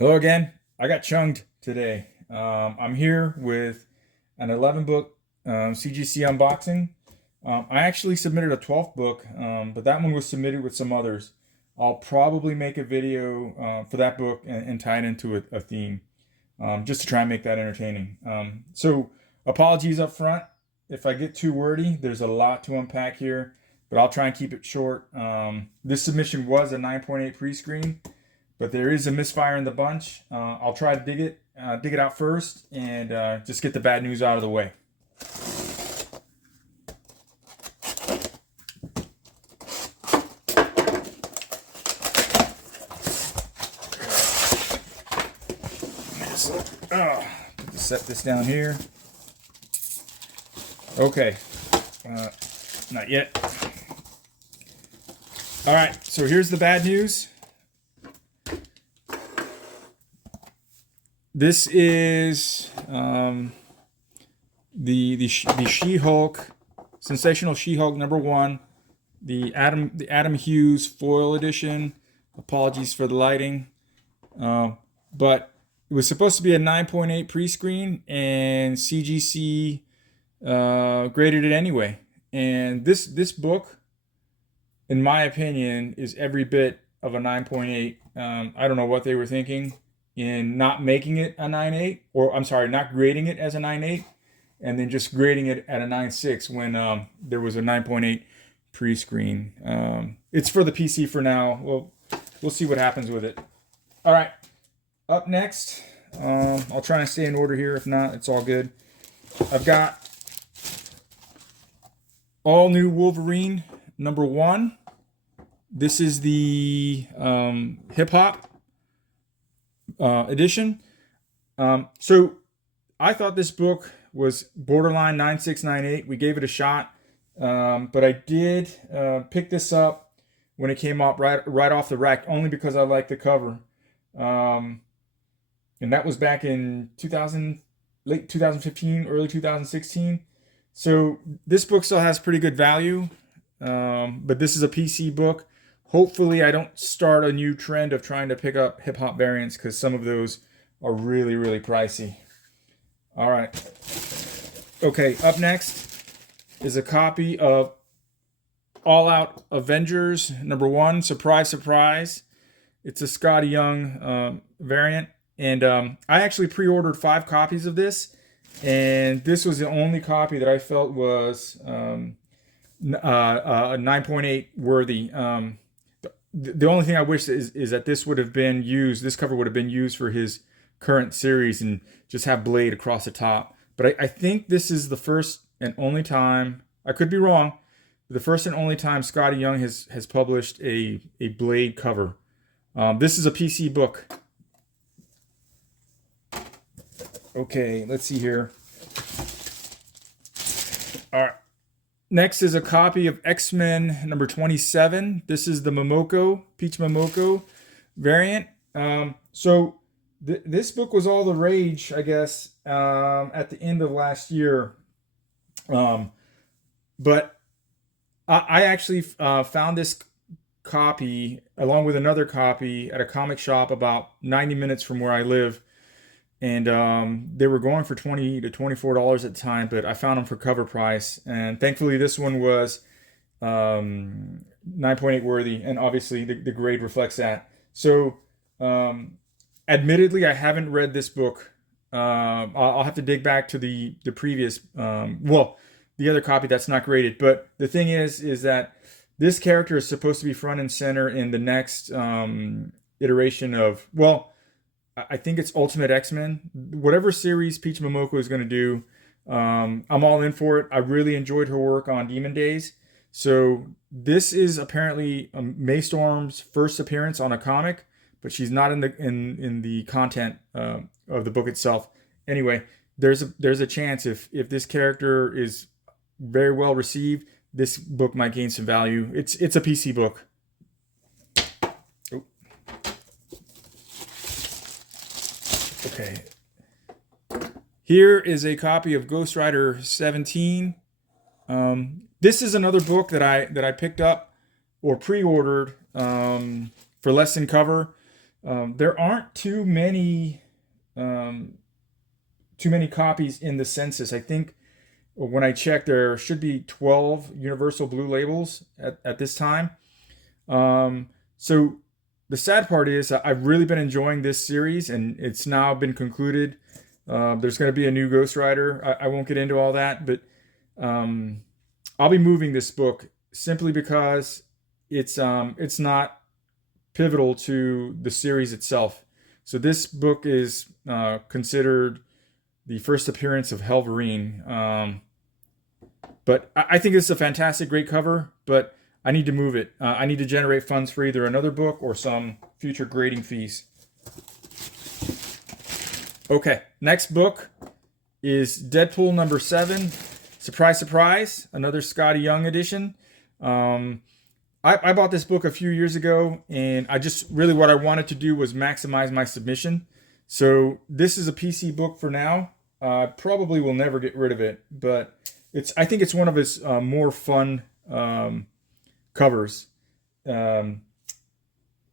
Hello again. I got chunged today. I'm here with an 11 book CGC unboxing. I actually submitted a 12th book, but that one was submitted with some others. I'll probably make a video for that book and tie it into a theme, just to try and make that entertaining. So apologies up front if I get too wordy. There's a lot to unpack here, but I'll try and keep it short. This submission was a 9.8 pre-screen, but there is a misfire in the bunch. I'll try to dig it out first, and just get the bad news out of the way. Set this down here. Okay, not yet. All right, so here's the bad news. This is the SheHulk, Sensational SheHulk #1, the Adam Hughes foil edition. Apologies for the lighting, but it was supposed to be a 9.8 pre-screen, and CGC graded it anyway. And this book, in my opinion, is every bit of a 9.8. I don't know what they were thinking in not making it a 9.8, or I'm sorry, not grading it as a 9.8, and then just grading it at a 9.6 when there was a 9.8 pre-screen. It's for the PC for now. We'll see what happens with it. All right, up next, I'll try and stay in order here. If not, it's all good. I've got all new Wolverine #1. This is the hip hop edition. So I thought this book was borderline 9.6, 9.8. We gave it a shot, but I did pick this up when it came up right off the rack, only because I like the cover. And that was back in late 2015, early 2016. So this book still has pretty good value, but this is a PC book. Hopefully I don't start a new trend of trying to pick up hip hop variants, because some of those are really, really pricey. All right. Okay, up next is a copy of All Out Avengers #1. Surprise, surprise. It's a Scotty Young variant. And I actually pre-ordered 5 copies of this, and this was the only copy that I felt was 9.8 worthy. The only thing I wish is that this would have been used, this cover would have been used for his current series and just have Blade across the top. But I think this is the first and only time, I could be wrong, the first and only time Scotty Young has published a Blade cover. This is a PC book. Okay, let's see here. All right. Next is a copy of XMen #27. This is the Peach Momoko variant. So this book was all the rage, I guess, at the end of last year. But I actually found this copy along with another copy at a comic shop about 90 minutes from where I live. And they were going for $20 to $24 at the time, but I found them for cover price. And thankfully, this one was 9.8 worthy, and obviously the grade reflects that. So, admittedly, I haven't read this book. I'll have to dig back to the previous, the other copy that's not graded. But the thing is that this character is supposed to be front and center in the next iteration of, I think it's Ultimate X-Men. Whatever series Peach Momoko is going to do, I'm all in for it. I really enjoyed her work on Demon Days. So this is apparently Mae Storm's first appearance on a comic, but she's not in the content of the book itself. Anyway, there's a chance if this character is very well received, this book might gain some value. It's a PC book. Okay. Here is a copy of Ghost Rider 17. This is another book that I picked up or pre-ordered for less than cover. There aren't too many copies in the census. I think when I checked, there should be 12 Universal Blue labels at this time. So the sad part is I've really been enjoying this series, and it's now been concluded. There's going to be a new Ghost Rider. I won't get into all that, but I'll be moving this book simply because it's not pivotal to the series itself. So this book is considered the first appearance of Wolverine. But I think it's a fantastic, great cover, but I need to move it. I need to generate funds for either another book or some future grading fees. Okay, next book is Deadpool number 7. Surprise, surprise, another Scotty Young edition. I bought this book a few years ago, and what I wanted to do was maximize my submission. So this is a PC book for now. Probably will never get rid of it, but I think it's one of his more fun covers. One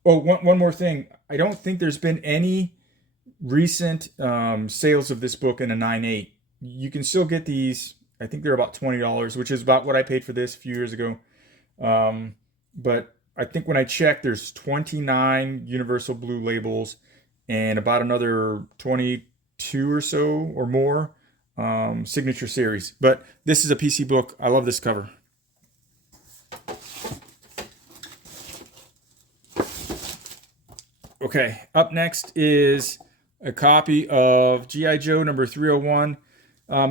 more thing. I don't think there's been any recent sales of this book in a 9.8. You can still get these. I think they're about $20, which is about what I paid for this a few years ago. But I think when I checked, there's 29 Universal Blue labels and about another 22 or so or more signature series. But this is a PC book. I love this cover. Okay, up next is a copy of G.I. Joe number 301.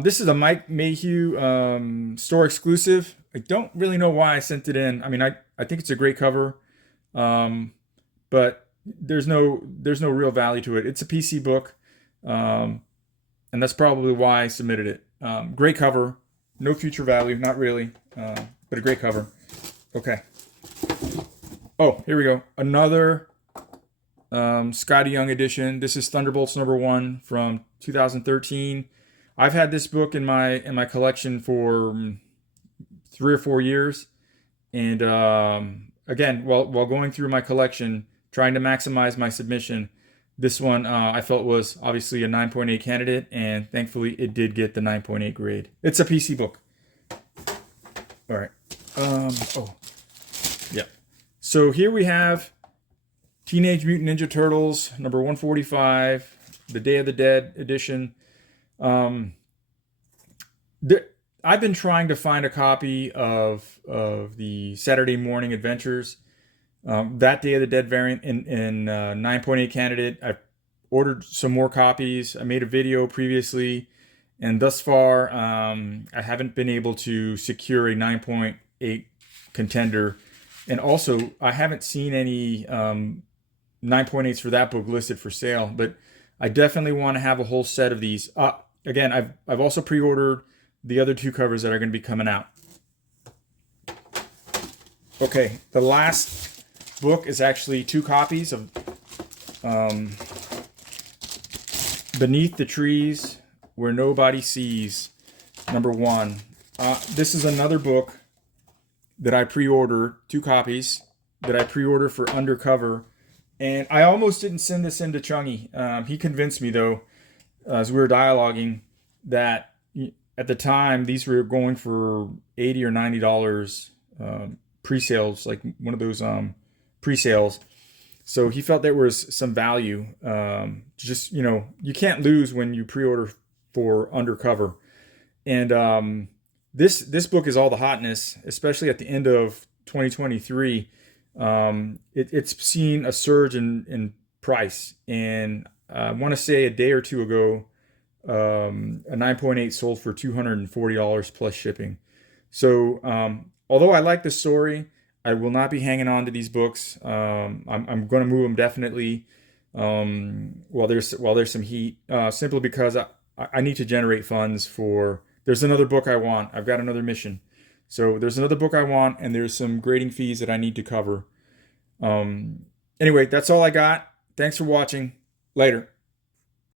This is a Mike Mayhew store exclusive. I don't really know why I sent it in. I mean, I think it's a great cover, but there's no real value to it. It's a PC book, and that's probably why I submitted it. Great cover, no future value, not really, but a great cover. Okay. Oh, here we go. Another Scotty Young edition. This is Thunderbolts number 1 from 2013. I've had this book in my collection for 3 or 4 years, and again, while going through my collection, trying to maximize my submission, this one I felt was obviously a 9.8 candidate, and thankfully it did get the 9.8 grade. It's a PC book. All right. Yeah. So here we have Teenage Mutant Ninja Turtles number 145, the Day of the Dead edition. I've been trying to find a copy of the Saturday Morning Adventures, that Day of the Dead variant in 9.8 candidate. I've ordered some more copies. I made a video previously, and thus far I haven't been able to secure a 9.8 contender. And also, I haven't seen any 9.8s for that book listed for sale, but I definitely want to have a whole set of these. Again, I've also pre-ordered the other 2 covers that are going to be coming out. Okay, the last book is actually 2 copies of Beneath the Trees Where Nobody Sees, number 1. This is another book that I pre-ordered, 2 copies that I pre-ordered for Undercover, and I almost didn't send this in to Chungy. He convinced me, though, as we were dialoguing, that at the time these were going for $80 or $90 pre-sales, like one of those pre-sales. So he felt there was some value. Just, you can't lose when you pre-order for Undercover. And this book is all the hotness, especially at the end of 2023. It's seen a surge in price, and I want to say a day or 2 ago, a 9.8 sold for $240 plus shipping. So although I like the story, I will not be hanging on to these books. I'm going to move them definitely while there's some heat, simply because I need to generate funds for. There's another book I want. I've got another mission. So there's another book I want, and there's some grading fees that I need to cover. Anyway, that's all I got. Thanks for watching. Later.